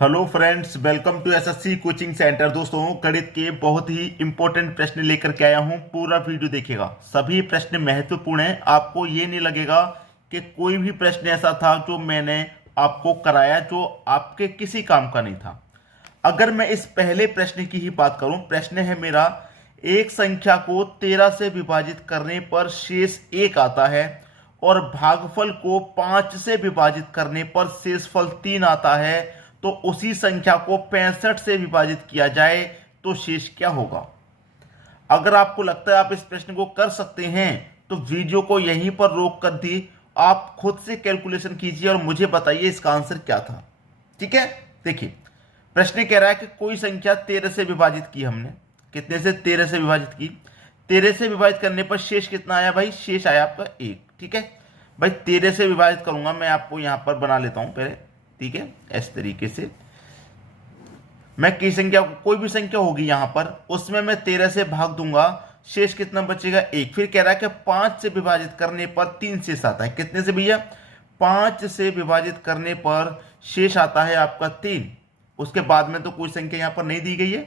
Hello friends, welcome to SSC coaching centre. दोस्तों, गणित के बहुत ही इंपॉर्टेंट प्रश्न लेकर के आया हूं। पूरा वीडियो देखिएगा, सभी प्रश्न महत्वपूर्ण हैं। आपको ये नहीं लगेगा कि कोई भी प्रश्न ऐसा था जो मैंने आपको कराया जो आपके किसी काम का नहीं था। अगर मैं इस पहले प्रश्न की ही बात करूं, प्रश्न है मेरा, एक संख्या को 13 से विभाजित करने पर शेष 1 आता है और भागफल को 5 से विभाजित करने पर शेषफल 3 आता है, तो उसी संख्या को 65 से विभाजित किया जाए तो शेष क्या होगा। अगर आपको लगता है आप इस प्रश्न को कर सकते हैं तो वीडियो को यहीं पर रोक कर दी आप खुद से कैलकुलेशन कीजिए और मुझे बताइए इसका आंसर क्या था। ठीक है, देखिए प्रश्न कह रहा है कि कोई संख्या 13 से विभाजित की हमने। कितने से? 13 से विभाजित की। 13 से विभाजित करने पर शेष कितना आया भाई? शेष आया आपका 1। ठीक है भाई, 13 से विभाजित करूंगा, मैं आपको यहां पर बना लेता हूं पहले। ठीक है, इस तरीके से मैं की संख्या, कोई भी संख्या होगी यहां पर, उसमें मैं 13 से भाग दूंगा, शेष कितना बचेगा? 1। फिर कह रहा है कि 5 से विभाजित करने पर 3 शेष आता है। कितने से भैया? 5 से विभाजित करने पर शेष आता है आपका 3। उसके बाद में तो कोई संख्या यहां पर नहीं दी गई है,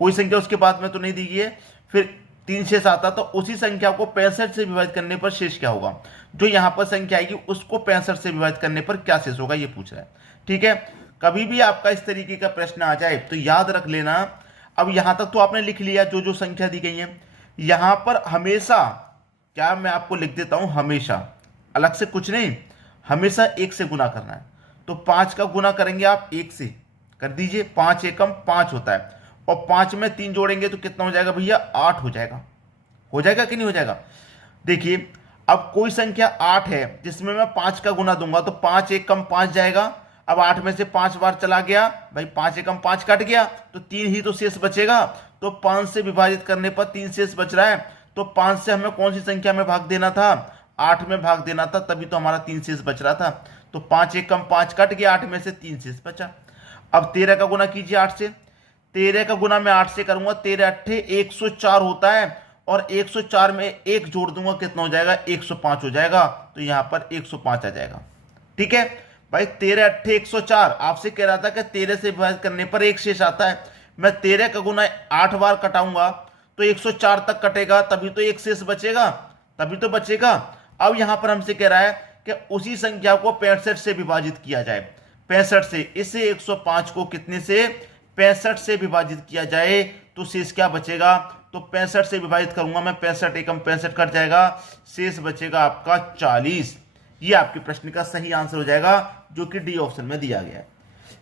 कोई संख्या उसके बाद में तो नहीं दी गई है। फिर 3 शेष आता, तो उसी संख्या को 65 से विभाजित करने पर शेष क्या होगा? जो यहां पर संख्या आएगी उसको 65 से विभाजित करने पर क्या शेष होगा, ये पूछ रहा है। ठीक है, कभी भी आपका इस तरीके का प्रश्न आ जाए तो याद रख लेना। अब यहां तक तो आपने लिख लिया जो जो संख्या दी गई है। यहां पर हमेशा, क्या मैं आपको लिख देता हूं, हमेशा, अलग से कुछ नहीं, हमेशा 1 से गुना करना है। तो 5 का गुना करेंगे आप 1 से, कर दीजिए। 5 एकम 5 होता है और 5 में 3 जोड़ेंगे तो कितना हो जाएगा भैया? 8 हो जाएगा। हो जाएगा कि नहीं हो जाएगा? देखिए, अब कोई संख्या 8 है जिसमें मैं 5 का गुना दूंगा तो 5 एकम 5 जाएगा। अब 8 में से 5 बार चला गया भाई, 5 एकम 5 कट गया तो 3 ही तो शेष बचेगा। तो 5 से विभाजित करने पर 3 शेष बच रहा है। तो 5 से हमें कौन सी संख्या में भाग देना था? 8 में भाग देना था, तभी तो हमारा 3 शेष बच रहा था। तो 5 एकम 5 कट गया, 8 में से 3 शेष बचा। अब 13 का गुना कीजिए 8 से। 13 का गुना मैं 8 से करूंगा, 13 अट्ठे 104 होता है और 104 में 1 जोड़ दूंगा, कितना हो जाएगा? 105 हो जाएगा। तो यहां पर 105 आ जाएगा। ठीक है भाई, 13 अट्ठे 104। आपसे कह रहा था कि 13 से विभाजित करने पर 1 शेष आता है। मैं 13 का गुना 8 बार कटाऊंगा तो 104 तक कटेगा, तभी तो 1 शेष बचेगा, तभी तो बचेगा। अब यहां पर हमसे कह रहा है कि उसी संख्या को 65 से विभाजित किया जाए। 65 से, इसे 105 को कितने से? 65 से विभाजित किया जाए तो शेष क्या बचेगा? तो 65 से विभाजित करूंगा मैं, 65 एकम 65 कट जाएगा, शेष बचेगा आपका 40। ये आपके प्रश्न का सही आंसर हो जाएगा, जो कि डी ऑप्शन में दिया गया है।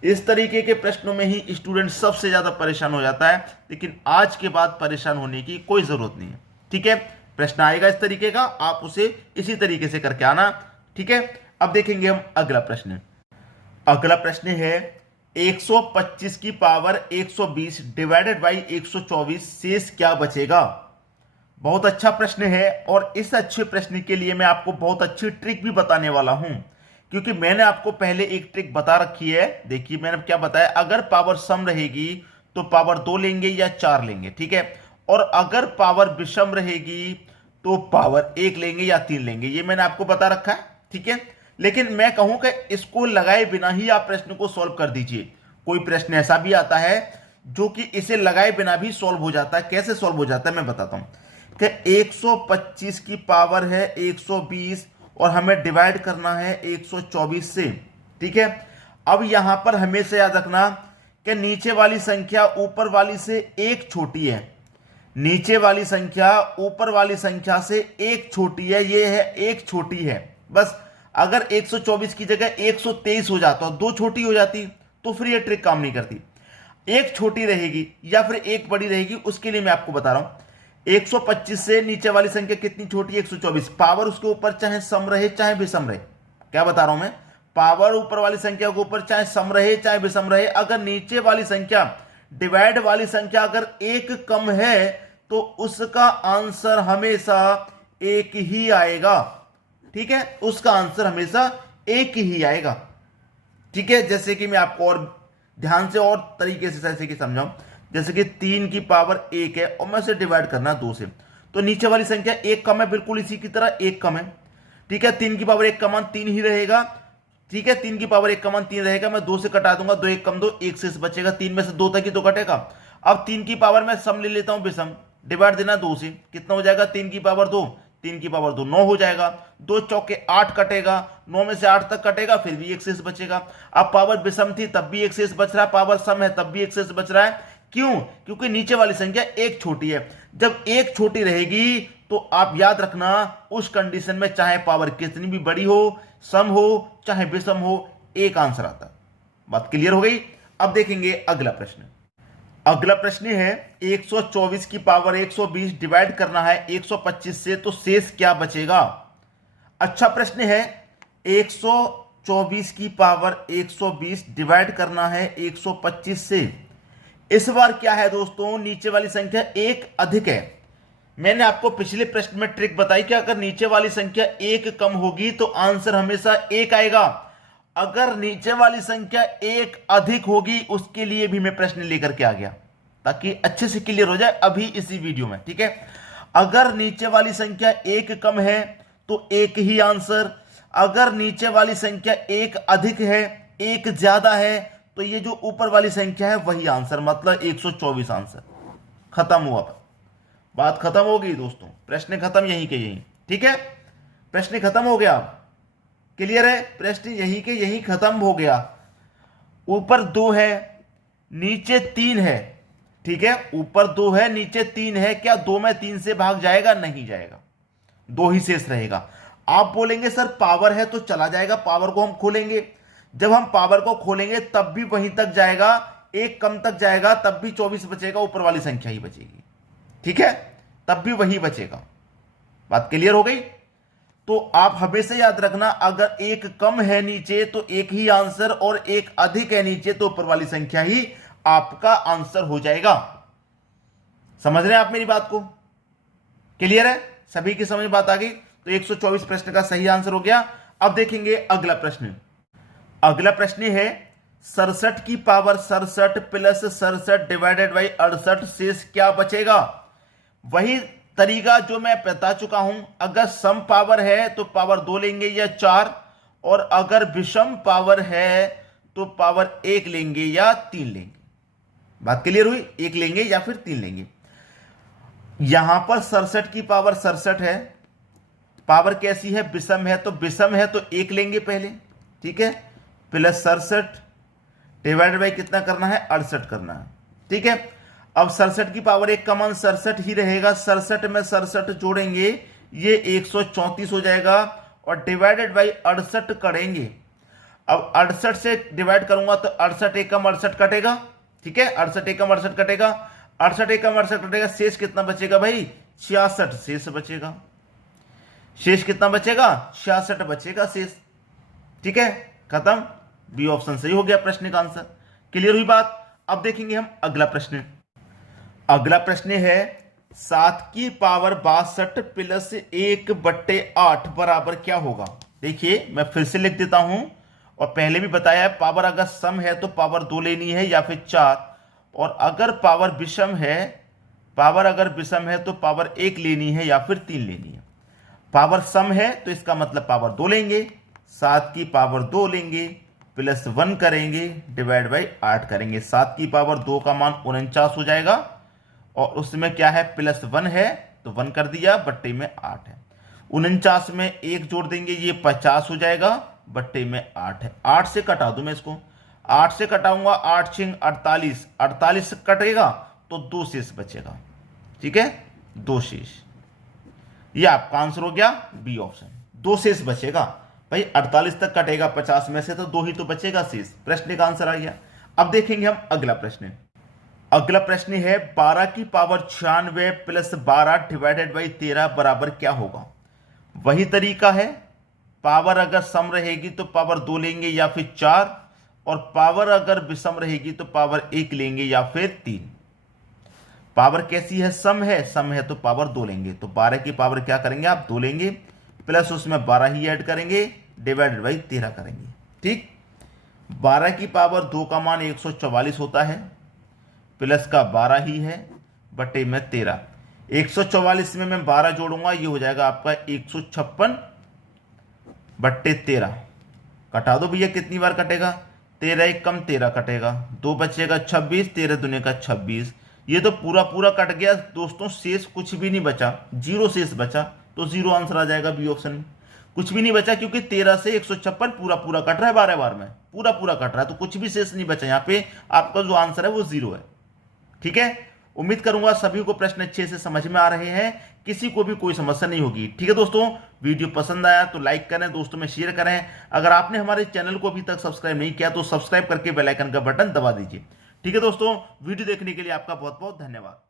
इस तरीके के प्रश्नों में ही स्टूडेंट सबसे ज्यादा परेशान हो जाता है, लेकिन आज के बाद परेशान होने की कोई जरूरत नहीं है। ठीक है, प्रश्न आएगा इस तरीके का, आप उसे इसी तरीके से करके आना। ठीक है, अब देखेंगे हम अगला प्रश्न। अगला प्रश्न है 125 की पावर 120 डिवाइडेड बाई 124, शेष क्या बचेगा? बहुत अच्छा प्रश्न है और इस अच्छे प्रश्न के लिए मैं आपको बहुत अच्छी ट्रिक भी बताने वाला हूं, क्योंकि मैंने आपको पहले एक ट्रिक बता रखी है। देखिए मैंने क्या बताया, अगर पावर सम रहेगी तो पावर 2 लेंगे या 4 लेंगे। ठीक है, और अगर पावर विषम रहेगी तो पावर 1 लेंगे या 3 लेंगे, ये मैंने आपको बता रखा है। ठीक है, लेकिन मैं कहूं कि इसको लगाए बिना ही आप प्रश्न को सॉल्व कर दीजिए। कोई प्रश्न ऐसा भी आता है जो कि इसे लगाए बिना भी सॉल्व हो जाता है। कैसे सॉल्व हो जाता है मैं बताता हूं कि 125 की पावर है 120 और हमें डिवाइड करना है 124 से। ठीक है, अब यहां पर हमेशा याद रखना कि नीचे वाली संख्या ऊपर वाली से 1 छोटी है। नीचे वाली संख्या ऊपर वाली संख्या से 1 छोटी है, ये है 1 छोटी है बस। अगर 124 की जगह 123 हो जाता, 2 छोटी हो जाती, तो फिर ये ट्रिक काम नहीं करती। 1 छोटी रहेगी या फिर 1 बड़ी रहेगी, उसके लिए मैं आपको बता रहा हूं। 125 से नीचे वाली संख्या कितनी छोटी है? 124। पावर उसके ऊपर चाहे सम रहे चाहे विषम रहे, क्या बता रहा हूं मैं, पावर ऊपर वाली संख्या के ऊपर चाहे सम रहे चाहे विषम रहे, अगर नीचे वाली संख्या डिवाइड वाली संख्या अगर 1 कम है तो उसका आंसर हमेशा 1 ही आएगा। ठीक है, उसका आंसर हमेशा 1 ही आएगा। ठीक है, जैसे कि मैं आपको और ध्यान से और तरीके से जैसे कि समझाऊं, जैसे कि 3 की पावर 1 है और मैं उसे डिवाइड करना 2 से, तो नीचे वाली संख्या 1 कम है, बिल्कुल इसी की तरह 1 कम है। ठीक है, 3 की पावर 1 का मान 3 ही रहेगा। ठीक है, 3 की पावर 1 का मान 3 रहेगा, मैं 2 से कटा दूंगा, 2 1 कम 2, 1 शेष बचेगा, 3 में से 2 तक ही तो कटेगा। अब 3 की पावर में सम ले लेता हूं, विषम, डिवाइड देना 2 से, कितना हो जाएगा, 3 की पावर 2, 3 की पावर 2 9 हो जाएगा, 2 चौके 8 कटेगा, 9 में से 8 तक कटेगा, फिर भी 1 शेष बचेगा। अब पावर विषम थी तब भी 1 शेष बच रहा है, पावर सम है तब भी 1 शेष बच रहा है। क्यों? क्योंकि नीचे वाली संख्या एक छोटी है। जब एक छोटी रहेगी तो आप याद रखना, उस कंडीशन में चाहे पावर कितनी भी बड़ी हो, सम हो चाहे विषम हो, एक आंसर आता। बात क्लियर हो गई? अब देखेंगे अगला प्रश्न। अगला प्रश्न है 124 की पावर 120 डिवाइड करना है 125 से, तो शेष क्या बचेगा? अच्छा प्रश्न है। 124 की पावर 120 डिवाइड करना है 125 से। इस बार क्या है दोस्तों, नीचे वाली संख्या एक अधिक है। मैंने आपको पिछले प्रश्न में ट्रिक बताई कि अगर नीचे वाली संख्या एक कम होगी तो आंसर हमेशा एक आएगा। अगर नीचे वाली संख्या एक अधिक होगी उसके लिए भी मैं प्रश्न लेकर के आ गया, ताकि अच्छे से क्लियर हो जाए अभी इसी वीडियो में। ठीक है, अगर नीचे वाली संख्या एक कम है तो एक ही आंसर, अगर नीचे वाली संख्या एक अधिक है, एक ज्यादा है, तो ये जो ऊपर वाली संख्या है वही आंसर, मतलब 124 आंसर। खत्म हुआ, बात खत्म हो गई दोस्तों, प्रश्न खत्म यहीं के यहीं। ठीक है, प्रश्न खत्म हो गया, क्लियर है? प्रश्न यहीं के यहीं खत्म हो गया। ऊपर 2 है नीचे 3 है, ठीक है, ऊपर 2 है नीचे 3 है, क्या 2 में 3 से भाग जाएगा? नहीं जाएगा, 2 ही शेष रहेगा। आप बोलेंगे सर पावर है तो चला जाएगा, पावर को हम खोलेंगे। जब हम पावर को खोलेंगे तब भी वहीं तक जाएगा, एक कम तक जाएगा, तब भी 24 बचेगा, ऊपर वाली संख्या ही बचेगी। ठीक है, तब भी वही बचेगा। बात क्लियर हो गई? तो आप हमेशा याद रखना, अगर एक कम है नीचे तो एक ही आंसर, और एक अधिक है नीचे तो ऊपर वाली संख्या ही आपका आंसर हो जाएगा। समझ रहे हैं आप मेरी बात को? क्लियर है? सभी की समझ बात आ गई? तो 124 प्रश्न का सही आंसर हो गया। अब देखेंगे अगला प्रश्न। अगला प्रश्न है 67 की पावर 67 प्लस 67 डिवाइडेड बाई 68, शेष क्या बचेगा? वही तरीका जो मैं बता चुका हूं, अगर सम पावर है तो पावर 2 लेंगे या 4, और अगर विषम पावर है तो पावर 1 लेंगे या 3 लेंगे। बात क्लियर हुई? 1 लेंगे या फिर 3 लेंगे। यहां पर 67 की पावर 67 है, पावर कैसी है? विषम है, तो विषम है तो 1 लेंगे पहले, ठीक है, प्लस 67 डिवाइडेड बाई कितना करना है? 68 करना है। ठीक है, अब 67 की पावर 1 का मान 67 ही रहेगा, 67 में 67 जोड़ेंगे, ये 134 हो जाएगा, और डिवाइडेड बाई 68 करेंगे। अब 68 से डिवाइड करूंगा तो 68 एकम 68 कटेगा, ठीक है, 68 एकम 68 कटेगा, 68 एकम 68 कटेगा, शेष कितना बचेगा भाई? 66 शेष बचेगा। शेष कितना बचेगा? 66 बचेगा शेष। ठीक है, खत्म। बी ऑप्शन सही हो गया प्रश्न का आंसर। क्लियर हुई बात? अब देखेंगे हम अगला प्रश्न। अगला प्रश्न है 7 की पावर 62 प्लस 1/8 बराबर क्या होगा? देखिए मैं फिर से लिख देता हूं, और पहले भी बताया है, पावर अगर सम है तो पावर 2 लेनी है या फिर 4, और अगर पावर विषम है, पावर अगर विषम है तो पावर 1 लेनी है या फिर 3 लेनी है। पावर सम है तो इसका मतलब पावर 2 लेंगे, 7 की पावर 2 लेंगे, प्लस 1 करेंगे, डिवाइड बाई 8 करेंगे। 7 की पावर 2 का मान 49 हो जाएगा, और उसमें क्या है? प्लस 1 है तो 1 कर दिया, बट्टे में 8 है। 49 में 1 जोड़ देंगे, ये 50 हो जाएगा, बट्टे में 8 है। 8 से कटा दूं मैं इसको, 8 से कटाऊंगा, 8 छिंग 48, 48 से कटेगा तो 2 शेष बचेगा। ठीक है, 2 शेष, ये आपका आंसर हो गया बी ऑप्शन, 2 शेष बचेगा। भाई 48 तक कटेगा 50 में से, तो 2 ही तो बचेगा शेष। प्रश्न का आंसर आ गया। अब देखेंगे हम अगला प्रश्न। अगला प्रश्न है 12 की पावर 96 प्लस 12 डिवाइडेड बाई 13 बराबर क्या होगा? वही तरीका है, पावर अगर सम रहेगी तो पावर 2 लेंगे या फिर 4, और पावर अगर विषम रहेगी तो पावर 1 लेंगे या फिर 3। पावर कैसी है? सम है, सम है तो पावर 2 लेंगे, तो 12 की पावर क्या करेंगे आप? 2 लेंगे, प्लस उसमें 12 ही ऐड करेंगे, डिवाइडेड बाई 13 करेंगे। ठीक, 12 की पावर 2 का मान 144 होता है, प्लस का 12 ही है, बटे में 13। 144 में मैं 12 जोड़ूंगा, ये हो जाएगा आपका 156 बट्टे 13। कटा दो भैया, कितनी बार कटेगा, 13 एक कम 13 कटेगा, 2 बचेगा 26, 13 दूने का 26। ये तो पूरा पूरा कट गया दोस्तों, शेष कुछ भी नहीं बचा, जीरो शेष बचा, तो जीरो आंसर आ जाएगा बी ऑप्शन में। कुछ भी नहीं बचा क्योंकि 13 से 156 पूरा पूरा कट रहा है 12 बार में, पूरा पूरा कट रहा है, तो कुछ भी शेष नहीं बचा यहाँ पे, आपका जो आंसर है वो जीरो है। ठीक है, उम्मीद करूंगा सभी को प्रश्न अच्छे से समझ में आ रहे हैं, किसी को भी कोई समस्या नहीं होगी। ठीक है दोस्तों, वीडियो पसंद आया तो लाइक करें, दोस्तों में शेयर करें। अगर आपने हमारे चैनल को अभी तक सब्सक्राइब नहीं किया तो सब्सक्राइब करके बेल आइकन का बटन दबा दीजिए। ठीक है दोस्तों, वीडियो देखने के लिए आपका बहुत बहुत धन्यवाद।